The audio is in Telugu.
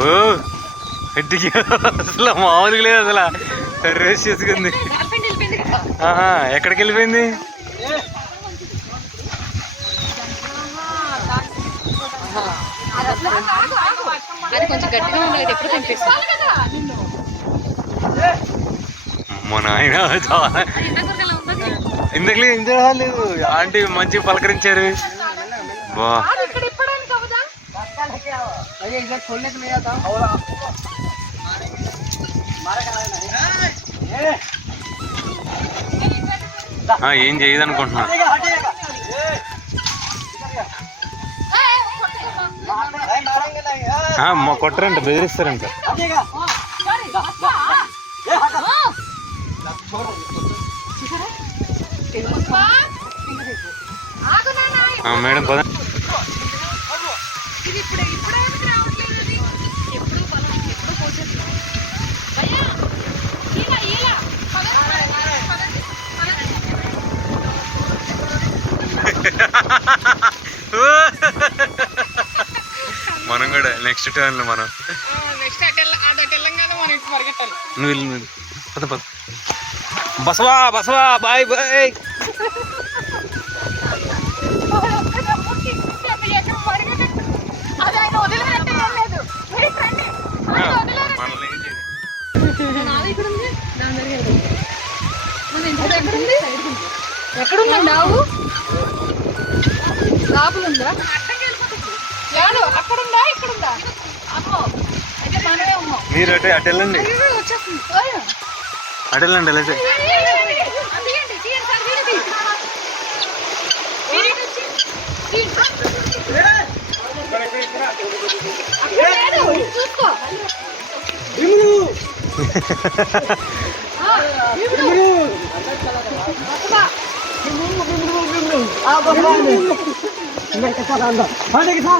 ఓ ఇంటికి అసలు మామూలుగా లేదు, అసలు రేస్ చేసుకుంది. ఎక్కడికి వెళ్ళిపోయింది? మా నాయన చాలా ఇందులో ఏం చేయలేదు. ఆంటీ మంచిగా పలకరించారు. బా ఏం చేయదు అనుకుంటున్నా. మా కొట్టరంట, బెదిరిస్తారంట. మేడం పద. మనం కూడా నెక్స్ట్ టర్న్ లో మనం నువ్వు వెళ్ళు. పద పద. బసవా బసవా, బాయ్ బాయ్. ఎక్కడుందండి ఆవు? లోపలుందా? అక్కడుందా ఇక్కడుందా? మీరు అటు అటు వెళ్ళండి, అటు వెళ్ళండి. వెళ్ళైతే Ini kita anda. Mana kita?